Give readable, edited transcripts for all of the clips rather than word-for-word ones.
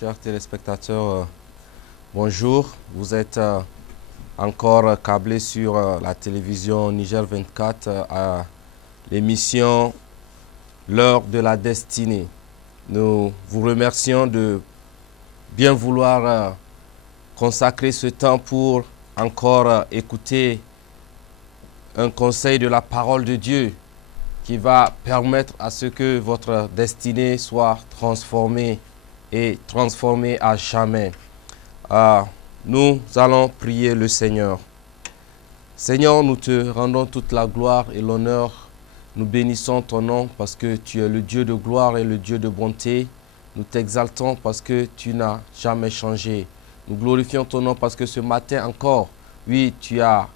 Chers téléspectateurs, bonjour. Vous êtes encore câblés sur la télévision Niger 24 à l'émission L'heure de la destinée. Nous vous remercions de bien vouloir consacrer ce temps pour encore écouter un conseil de la parole de Dieu qui va permettre à ce que votre destinée soit transformée et transformée à jamais. Nous allons prier le Seigneur. Seigneur, nous te rendons toute la gloire et l'honneur. Nous bénissons ton nom parce que tu es le Dieu de gloire et le Dieu de bonté. Nous t'exaltons parce que tu n'as jamais changé. Nous glorifions ton nom parce que ce matin encore, oui, tu as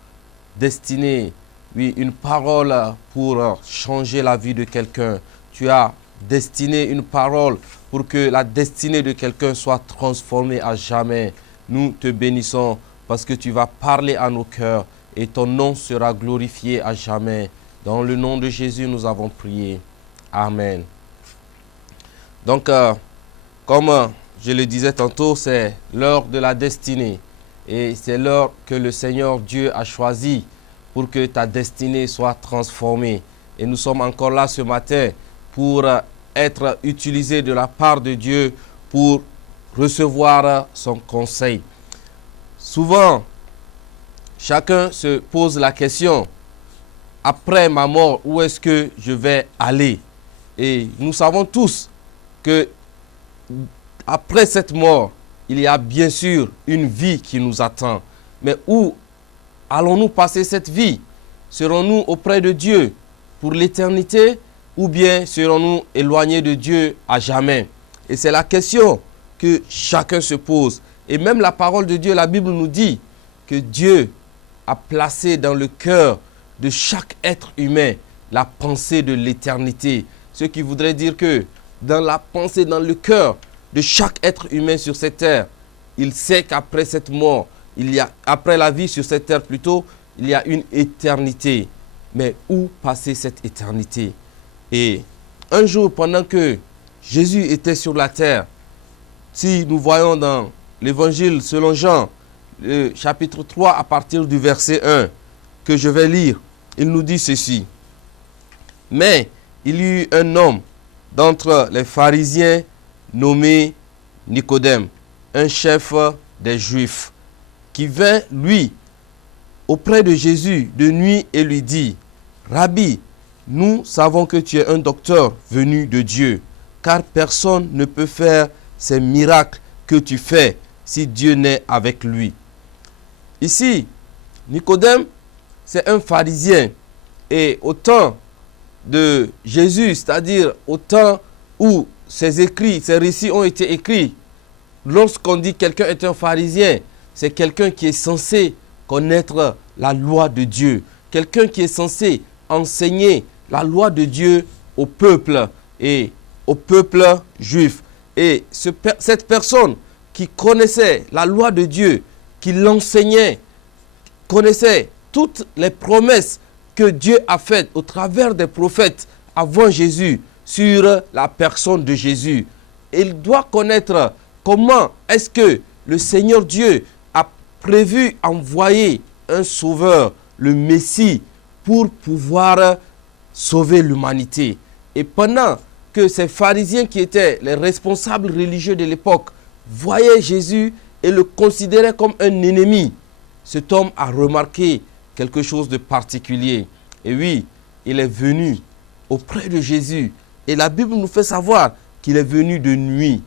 destiné une parole pour changer la vie de quelqu'un. Tu as destiné une parole pour que la destinée de quelqu'un soit transformée à jamais. Nous te bénissons parce que tu vas parler à nos cœurs et ton nom sera glorifié à jamais. Dans le nom de Jésus, nous avons prié. Amen. Donc, comme je le disais tantôt, c'est l'heure de la destinée. Et c'est l'heure que le Seigneur Dieu a choisi pour que ta destinée soit transformée. Et nous sommes encore là ce matin pour être utilisés de la part de Dieu pour recevoir son conseil. Souvent, chacun se pose la question, après ma mort, où est-ce que je vais aller? Et nous savons tous que après cette mort, il y a bien sûr une vie qui nous attend. Mais où allons-nous passer cette vie? Serons-nous auprès de Dieu pour l'éternité ou bien serons-nous éloignés de Dieu à jamais? Et c'est la question que chacun se pose. Et même la parole de Dieu, la Bible nous dit que Dieu a placé dans le cœur de chaque être humain la pensée de l'éternité. Ce qui voudrait dire que dans la pensée, dans le cœur de chaque être humain sur cette terre, il sait qu'après cette mort, après la vie sur cette terre plutôt, il y a une éternité. Mais où passer cette éternité? Et un jour, pendant que Jésus était sur la terre, si nous voyons dans l'évangile selon Jean, le chapitre 3 à partir du verset 1, que je vais lire, il nous dit ceci. Mais il y eut un homme d'entre les pharisiens nommé Nicodème, un chef des Juifs, qui vint, lui, auprès de Jésus de nuit et lui dit, « Rabbi, nous savons que tu es un docteur venu de Dieu, car personne ne peut faire ces miracles que tu fais si Dieu n'est avec lui. » Ici, Nicodème, c'est un pharisien. Et au temps de Jésus, c'est-à-dire au temps où ces écrits, ces récits ont été écrits, lorsqu'on dit quelqu'un est un pharisien, c'est quelqu'un qui est censé connaître la loi de Dieu. Quelqu'un qui est censé enseigner la loi de Dieu au peuple et au peuple juif. Et cette personne qui connaissait la loi de Dieu, qui l'enseignait, connaissait toutes les promesses que Dieu a faites au travers des prophètes avant Jésus sur la personne de Jésus. Il doit connaître comment est-ce que le Seigneur Dieu a prévu envoyer un sauveur, le Messie, pour pouvoir sauver l'humanité. Et pendant que ces pharisiens qui étaient les responsables religieux de l'époque voyaient Jésus et le considéraient comme un ennemi, cet homme a remarqué quelque chose de particulier. Et oui, il est venu auprès de Jésus. Et la Bible nous fait savoir qu'il est venu de nuit,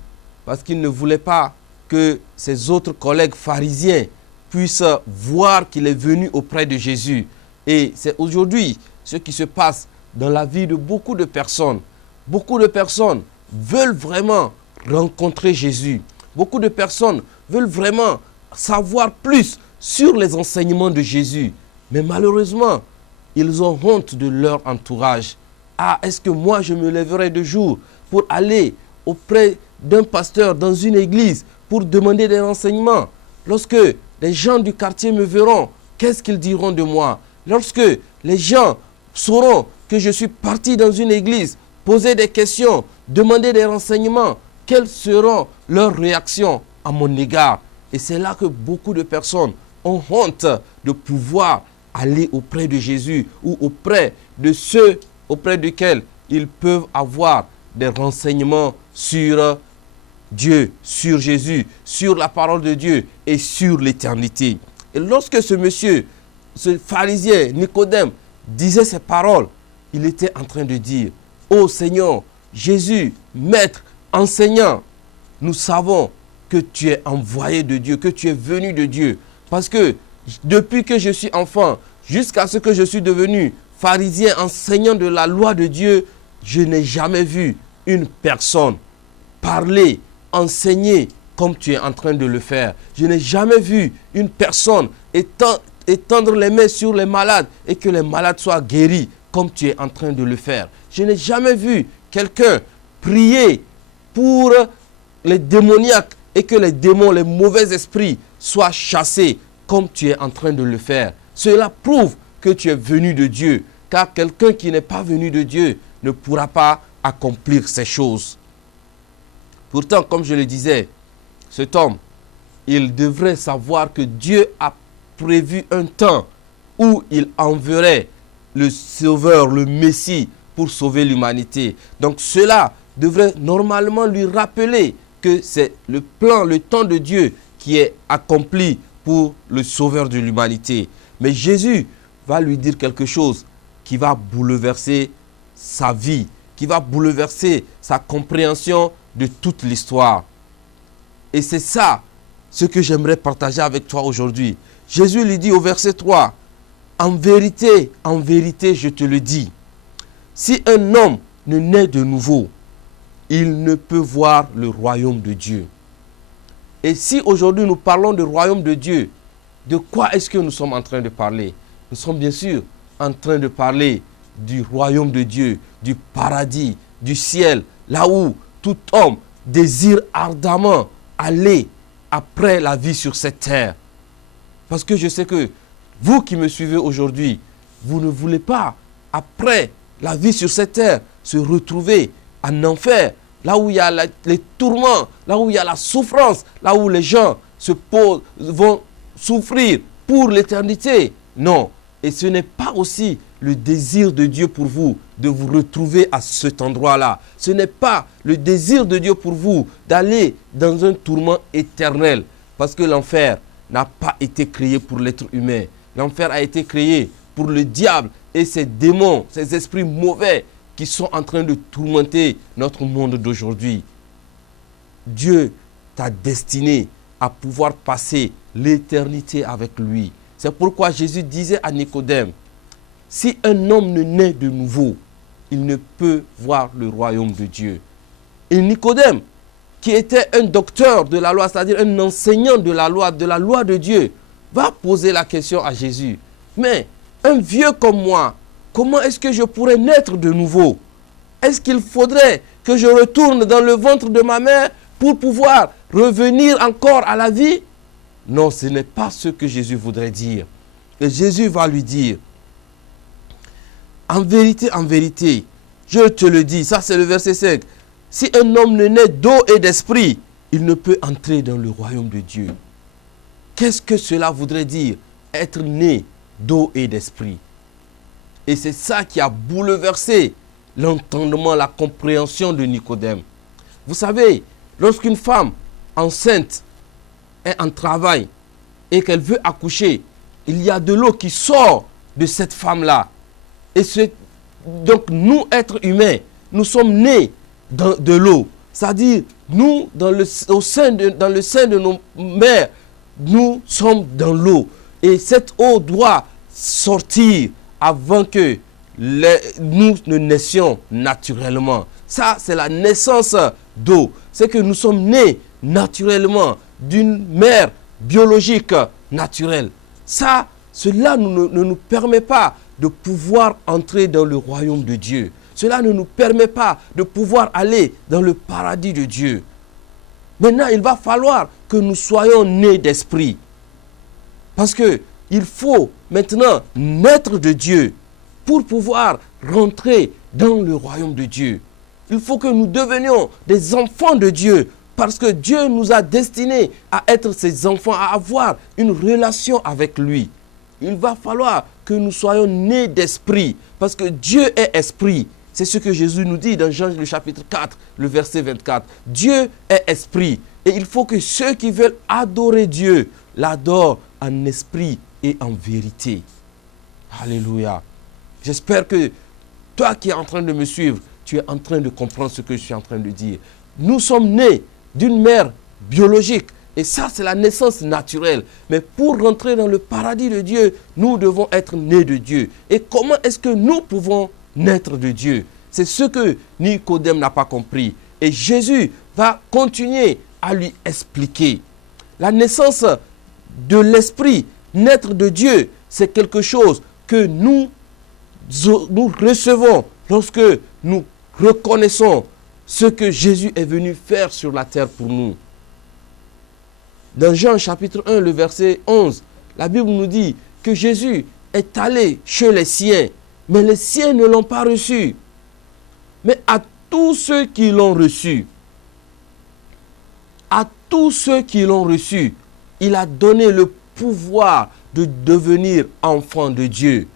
parce qu'il ne voulait pas que ses autres collègues pharisiens puissent voir qu'il est venu auprès de Jésus. Et c'est aujourd'hui ce qui se passe dans la vie de beaucoup de personnes. Beaucoup de personnes veulent vraiment rencontrer Jésus. Beaucoup de personnes veulent vraiment savoir plus sur les enseignements de Jésus. Mais malheureusement, ils ont honte de leur entourage. Ah, est-ce que moi je me lèverai de jour pour aller auprès d'un pasteur dans une église pour demander des renseignements? Lorsque les gens du quartier me verront, qu'est-ce qu'ils diront de moi? Lorsque les gens sauront que je suis parti dans une église, poser des questions, demander des renseignements, quelles seront leurs réactions à mon égard? Et c'est là que beaucoup de personnes ont honte de pouvoir aller auprès de Jésus ou auprès de ceux auprès desquels ils peuvent avoir des renseignements sur Dieu, sur Jésus, sur la parole de Dieu et sur l'éternité. Et lorsque ce monsieur, ce pharisien Nicodème, disait ces paroles, il était en train de dire: ô Seigneur, Jésus, Maître, enseignant, nous savons que tu es envoyé de Dieu, que tu es venu de Dieu. Parce que depuis que je suis enfant, jusqu'à ce que je suis devenu pharisien, enseignant de la loi de Dieu, je n'ai jamais vu une personne parler, enseigner comme tu es en train de le faire. Je n'ai jamais vu une personne étendre les mains sur les malades et que les malades soient guéris comme tu es en train de le faire. Je n'ai jamais vu quelqu'un prier pour les démoniaques et que les démons, les mauvais esprits soient chassés comme tu es en train de le faire. Cela prouve que tu es venu de Dieu, car quelqu'un qui n'est pas venu de Dieu ne pourra pas accomplir ces choses. Pourtant, comme je le disais, cet homme, il devrait savoir que Dieu a prévu un temps où il enverrait le Sauveur, le Messie, pour sauver l'humanité. Donc cela devrait normalement lui rappeler que c'est le plan, le temps de Dieu qui est accompli pour le Sauveur de l'humanité. Mais Jésus va lui dire quelque chose qui va bouleverser sa vie, qui va bouleverser sa compréhension de toute l'histoire. Et c'est ça ce que j'aimerais partager avec toi aujourd'hui. Jésus lui dit au verset 3, en vérité, je te le dis, si un homme ne naît de nouveau, il ne peut voir le royaume de Dieu. Et si aujourd'hui nous parlons du royaume de Dieu, de quoi est-ce que nous sommes en train de parler? Nous sommes bien sûr en train de parler du royaume de Dieu, du paradis, du ciel, là où tout homme désire ardemment aller après la vie sur cette terre. Parce que je sais que vous qui me suivez aujourd'hui, vous ne voulez pas, après la vie sur cette terre, se retrouver en enfer, là où il y a les tourments, là où il y a la souffrance, là où les gens vont souffrir pour l'éternité. Non. Et ce n'est pas aussi le désir de Dieu pour vous de vous retrouver à cet endroit-là. Ce n'est pas le désir de Dieu pour vous d'aller dans un tourment éternel. Parce que l'enfer n'a pas été créé pour l'être humain. L'enfer a été créé pour le diable et ses démons, ses esprits mauvais qui sont en train de tourmenter notre monde d'aujourd'hui. Dieu t'a destiné à pouvoir passer l'éternité avec lui. C'est pourquoi Jésus disait à Nicodème, si un homme ne naît de nouveau, il ne peut voir le royaume de Dieu. Et Nicodème, qui était un docteur de la loi, c'est-à-dire un enseignant de la loi de Dieu, va poser la question à Jésus. Mais un vieux comme moi, comment est-ce que je pourrais naître de nouveau? Est-ce qu'il faudrait que je retourne dans le ventre de ma mère pour pouvoir revenir encore à la vie? Non, ce n'est pas ce que Jésus voudrait dire. Et Jésus va lui dire, en vérité, je te le dis, ça c'est le verset 5, si un homme ne naît d'eau et d'esprit, il ne peut entrer dans le royaume de Dieu. Qu'est-ce que cela voudrait dire, être né d'eau et d'esprit? Et c'est ça qui a bouleversé l'entendement, la compréhension de Nicodème. Vous savez, lorsqu'une femme enceinte est en travail et qu'elle veut accoucher, il y a de l'eau qui sort de cette femme-là. Et donc nous, êtres humains, nous sommes nés de l'eau. C'est-à-dire, nous, dans le sein de nos mères, nous sommes dans l'eau. Et cette eau doit sortir avant que nous ne naissions naturellement. Ça, c'est la naissance d'eau. C'est que nous sommes nés naturellement d'une mère biologique naturelle. Cela ne nous permet pas de pouvoir entrer dans le royaume de Dieu. Cela ne nous permet pas de pouvoir aller dans le paradis de Dieu. Maintenant, il va falloir que nous soyons nés d'esprit. Parce qu'il faut maintenant naître de Dieu pour pouvoir rentrer dans le royaume de Dieu. Il faut que nous devenions des enfants de Dieu. Parce que Dieu nous a destinés à être ses enfants, à avoir une relation avec lui. Il va falloir que nous soyons nés d'esprit. Parce que Dieu est esprit. C'est ce que Jésus nous dit dans Jean le chapitre 4, le verset 24. Dieu est esprit. Et il faut que ceux qui veulent adorer Dieu l'adorent en esprit et en vérité. Alléluia. J'espère que toi qui es en train de me suivre, tu es en train de comprendre ce que je suis en train de dire. Nous sommes nés d'une mère biologique. Et ça, c'est la naissance naturelle. Mais pour rentrer dans le paradis de Dieu, nous devons être nés de Dieu. Et comment est-ce que nous pouvons naître de Dieu? C'est ce que Nicodème n'a pas compris. Et Jésus va continuer à lui expliquer. La naissance de l'esprit, naître de Dieu, c'est quelque chose que nous recevons lorsque nous reconnaissons ce que Jésus est venu faire sur la terre pour nous. Dans Jean chapitre 1, le verset 11, la Bible nous dit que Jésus est allé chez les siens, mais les siens ne l'ont pas reçu. Mais à tous ceux qui l'ont reçu, il a donné le pouvoir de devenir enfants de Dieu.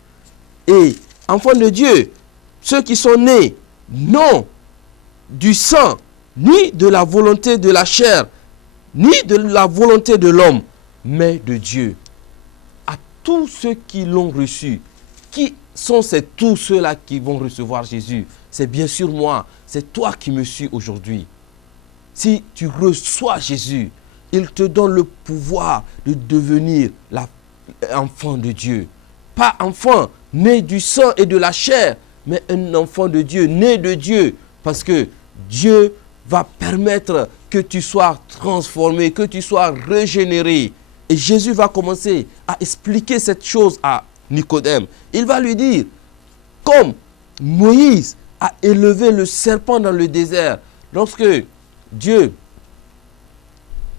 Et enfants de Dieu, ceux qui sont nés, non du sang, ni de la volonté de la chair, ni de la volonté de l'homme, mais de Dieu. À tous ceux qui l'ont reçu, qui sont tous ceux-là qui vont recevoir Jésus? C'est bien sûr moi, c'est toi qui me suis aujourd'hui. Si tu reçois Jésus, il te donne le pouvoir de devenir l'enfant de Dieu. Pas enfant né du sang et de la chair, mais un enfant de Dieu, né de Dieu. Parce que Dieu va permettre que tu sois transformé, que tu sois régénéré. Et Jésus va commencer à expliquer cette chose à Nicodème. Il va lui dire, comme Moïse a élevé le serpent dans le désert, lorsque Dieu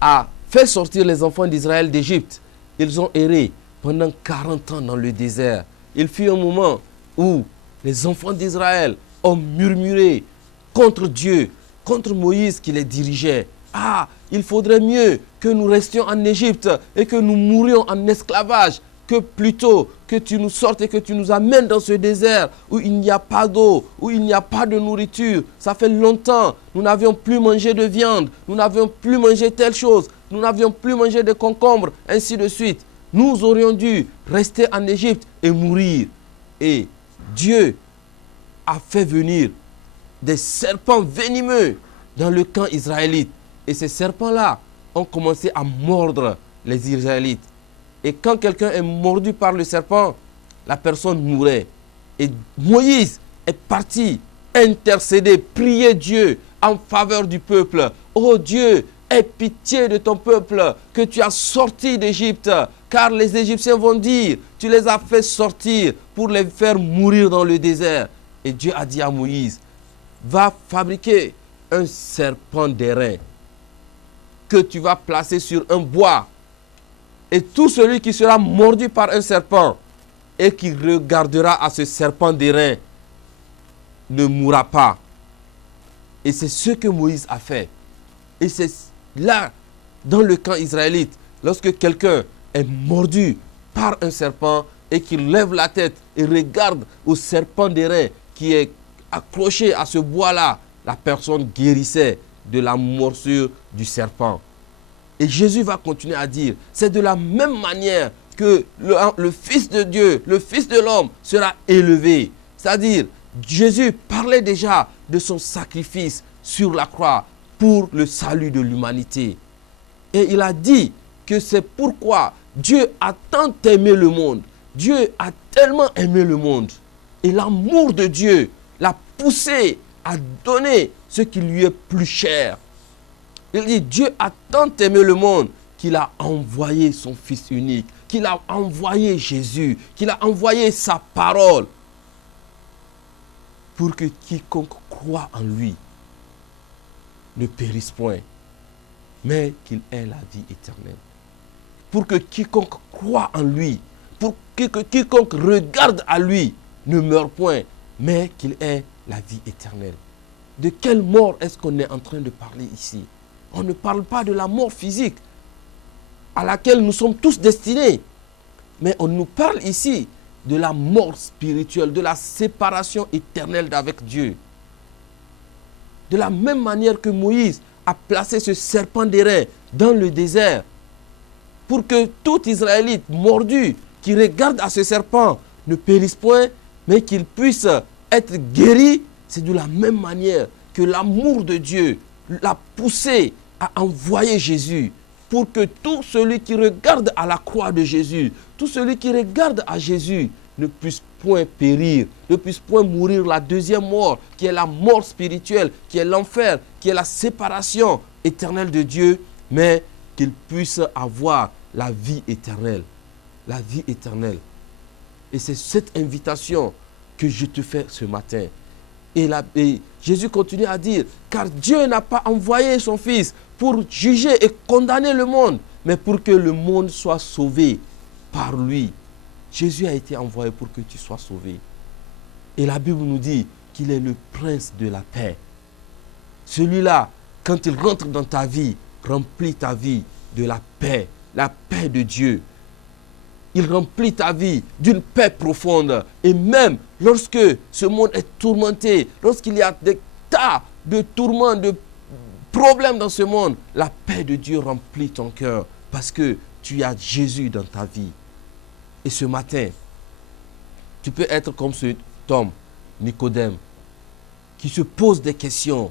a fait sortir les enfants d'Israël d'Égypte, ils ont erré pendant 40 ans dans le désert. Il fut un moment où les enfants d'Israël ont murmuré contre Dieu, contre Moïse qui les dirigeait. Ah, il faudrait mieux que nous restions en Égypte et que nous mourions en esclavage, que plutôt que tu nous sortes et que tu nous amènes dans ce désert où il n'y a pas d'eau, où il n'y a pas de nourriture. Ça fait longtemps, nous n'avions plus mangé de viande, nous n'avions plus mangé telle chose, nous n'avions plus mangé de concombres, ainsi de suite. Nous aurions dû rester en Égypte et mourir. Et Dieu a fait venir des serpents venimeux dans le camp israélite. Et ces serpents-là ont commencé à mordre les Israélites. Et quand quelqu'un est mordu par le serpent, la personne mourait. Et Moïse est parti intercéder, prier Dieu en faveur du peuple. Oh Dieu, aie pitié de ton peuple que tu as sorti d'Égypte. Car les Égyptiens vont dire, tu les as fait sortir pour les faire mourir dans le désert. Et Dieu a dit à Moïse, va fabriquer un serpent d'airain que tu vas placer sur un bois. Et tout celui qui sera mordu par un serpent et qui regardera à ce serpent d'airain ne mourra pas. Et c'est ce que Moïse a fait. Et c'est là, dans le camp israélite, lorsque quelqu'un est mordu par un serpent et qu'il lève la tête et regarde au serpent d'airain qui est accroché à ce bois-là, la personne guérissait de la morsure du serpent. Et Jésus va continuer à dire, c'est de la même manière que le Fils de Dieu, le Fils de l'homme sera élevé. C'est-à-dire, Jésus parlait déjà de son sacrifice sur la croix pour le salut de l'humanité. Et il a dit que c'est pourquoi Dieu a tant aimé le monde. Dieu a tellement aimé le monde. Et l'amour de Dieu l'a poussé à donner ce qui lui est plus cher. Il dit, Dieu a tant aimé le monde qu'il a envoyé son Fils unique, qu'il a envoyé Jésus, qu'il a envoyé sa parole pour que quiconque croit en lui ne périsse point, mais qu'il ait la vie éternelle. Pour que quiconque croit en lui, pour que quiconque regarde à lui ne meure point, mais qu'il ait la vie éternelle. de quelle mort est-ce qu'on est en train de parler ici? On ne parle pas de la mort physique à laquelle nous sommes tous destinés. Mais on nous parle ici de la mort spirituelle, de la séparation éternelle d'avec Dieu. De la même manière que Moïse a placé ce serpent d'airain dans le désert pour que tout Israélite mordu qui regarde à ce serpent ne périsse point, mais qu'il puisse être guéri, c'est de la même manière que l'amour de Dieu l'a poussé à envoyer Jésus pour que tout celui qui regarde à la croix de Jésus, tout celui qui regarde à Jésus ne puisse point périr, ne puisse point mourir la deuxième mort, qui est la mort spirituelle, qui est l'enfer, qui est la séparation éternelle de Dieu, mais qu'il puisse avoir la vie éternelle. La vie éternelle. Et c'est cette invitation que je te fais ce matin. Et Jésus continue à dire, car Dieu n'a pas envoyé son Fils pour juger et condamner le monde, mais pour que le monde soit sauvé par lui. Jésus a été envoyé pour que tu sois sauvé. Et la Bible nous dit qu'il est le prince de la paix. Celui-là, quand il rentre dans ta vie, remplit ta vie de la paix de Dieu. Il remplit ta vie d'une paix profonde. Et même lorsque ce monde est tourmenté, lorsqu'il y a des tas de tourments, de problèmes dans ce monde, la paix de Dieu remplit ton cœur parce que tu as Jésus dans ta vie. Et ce matin, tu peux être comme cet homme, Nicodème, qui se pose des questions.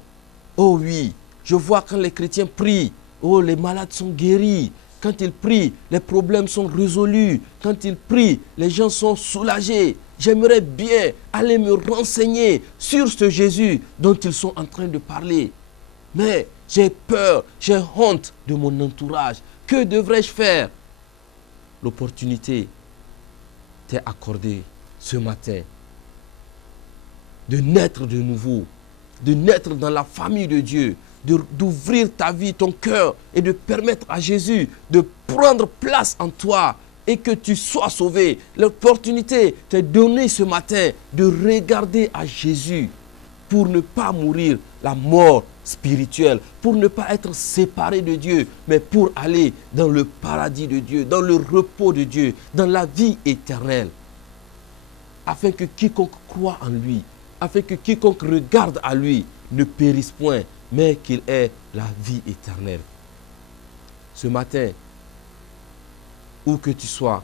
Oh oui, je vois quand les chrétiens prient, oh les malades sont guéris. Quand ils prient, les problèmes sont résolus. Quand ils prient, les gens sont soulagés. J'aimerais bien aller me renseigner sur ce Jésus dont ils sont en train de parler. Mais j'ai peur, j'ai honte de mon entourage. Que devrais-je faire? L'opportunité t'est accordée ce matin de naître de nouveau, de naître dans la famille de Dieu, d'ouvrir ta vie, ton cœur et de permettre à Jésus de prendre place en toi et que tu sois sauvé. L'opportunité t'est donnée ce matin de regarder à Jésus pour ne pas mourir la mort spirituelle, pour ne pas être séparé de Dieu, mais pour aller dans le paradis de Dieu, dans le repos de Dieu, dans la vie éternelle. Afin que quiconque croit en lui, afin que quiconque regarde à lui ne périsse point, mais qu'il ait la vie éternelle. Ce matin, où que tu sois,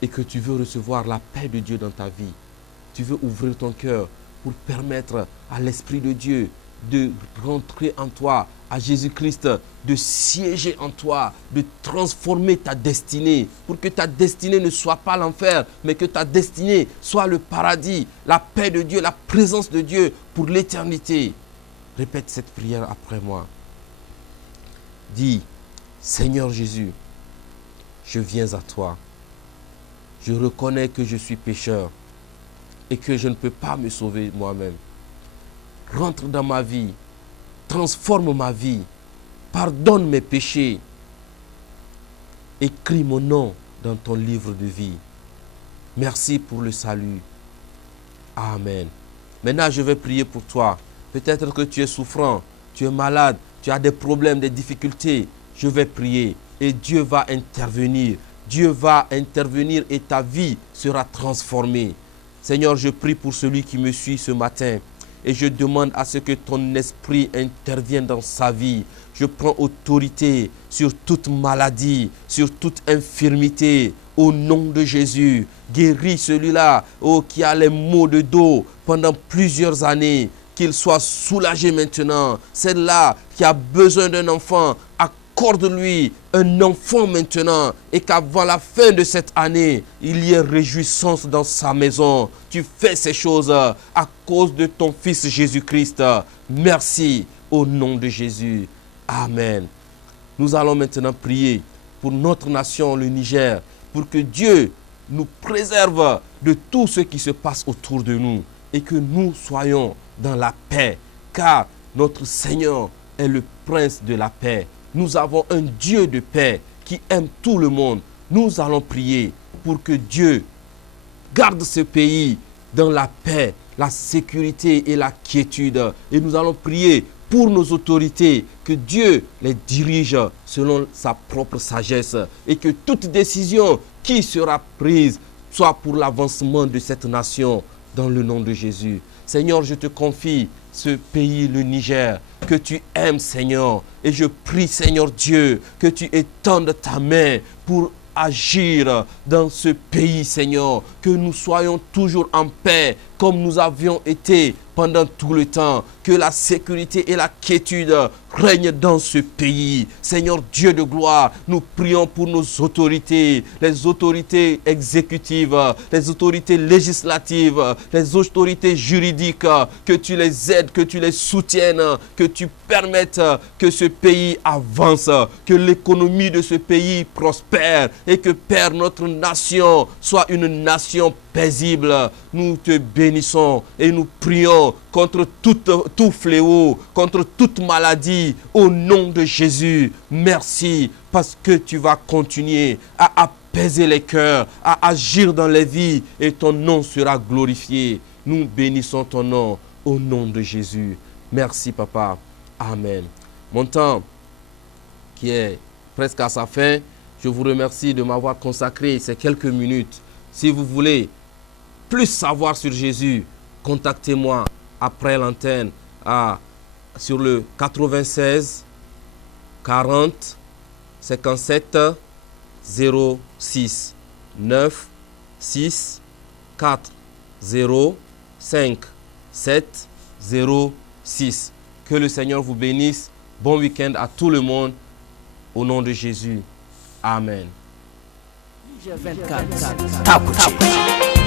et que tu veux recevoir la paix de Dieu dans ta vie, tu veux ouvrir ton cœur pour permettre à l'Esprit de Dieu de rentrer en toi, à Jésus-Christ, de siéger en toi, de transformer ta destinée, pour que ta destinée ne soit pas l'enfer, mais que ta destinée soit le paradis, la paix de Dieu, la présence de Dieu pour l'éternité. Répète cette prière après moi. Dis, Seigneur Jésus, je viens à toi. Je reconnais que je suis pécheur et que je ne peux pas me sauver moi-même. Rentre dans ma vie, transforme ma vie, pardonne mes péchés. Écris mon nom dans ton livre de vie. Merci pour le salut. Amen. Maintenant, je vais prier pour toi. Peut-être que tu es souffrant, tu es malade, tu as des problèmes, des difficultés. Je vais prier et Dieu va intervenir. Dieu va intervenir et ta vie sera transformée. Seigneur, je prie pour celui qui me suit ce matin. Et je demande à ce que ton esprit intervienne dans sa vie. Je prends autorité sur toute maladie, sur toute infirmité. Au nom de Jésus, guéris celui-là qui a les maux de dos pendant plusieurs années. Qu'il soit soulagé maintenant. Celle-là qui a besoin d'un enfant, accorde-lui un enfant maintenant et qu'avant la fin de cette année, il y ait réjouissance dans sa maison. Tu fais ces choses à cause de ton Fils Jésus-Christ. Merci au nom de Jésus. Amen. Nous allons maintenant prier pour notre nation, le Niger, pour que Dieu nous préserve de tout ce qui se passe autour de nous et que nous soyons dans la paix, car notre Seigneur est le prince de la paix. Nous avons un Dieu de paix qui aime tout le monde. Nous allons prier pour que Dieu garde ce pays dans la paix, la sécurité et la quiétude. Et nous allons prier pour nos autorités, que Dieu les dirige selon sa propre sagesse et que toute décision qui sera prise soit pour l'avancement de cette nation dans le nom de Jésus. Seigneur, je te confie ce pays, le Niger, que tu aimes, Seigneur. Et je prie, Seigneur Dieu, que tu étendes ta main pour agir dans ce pays, Seigneur. Que nous soyons toujours en paix, comme nous avions été pendant tout le temps. Que la sécurité et la quiétude règnent dans ce pays. Seigneur Dieu de gloire, nous prions pour nos autorités, les autorités exécutives, les autorités législatives, les autorités juridiques, que tu les aides, que tu les soutiennes, que tu permettes que ce pays avance, que l'économie de ce pays prospère et que, Père, notre nation soit une nation paisible. Nous te bénissons et nous prions contre tout fléau, contre toute maladie, au nom de Jésus. Merci parce que tu vas continuer à apaiser les cœurs, à agir dans les vies et ton nom sera glorifié. Nous bénissons ton nom au nom de Jésus. Merci, Papa. Amen. Mon temps qui est presque à sa fin, je vous remercie de m'avoir consacré ces quelques minutes. Si vous voulez plus savoir sur Jésus, contactez-moi après l'antenne sur le 96 40 57 06 9 6 4 0 5 7 0 6. Que le Seigneur vous bénisse. Bon week-end à tout le monde. Au nom de Jésus. Amen. Niger 24.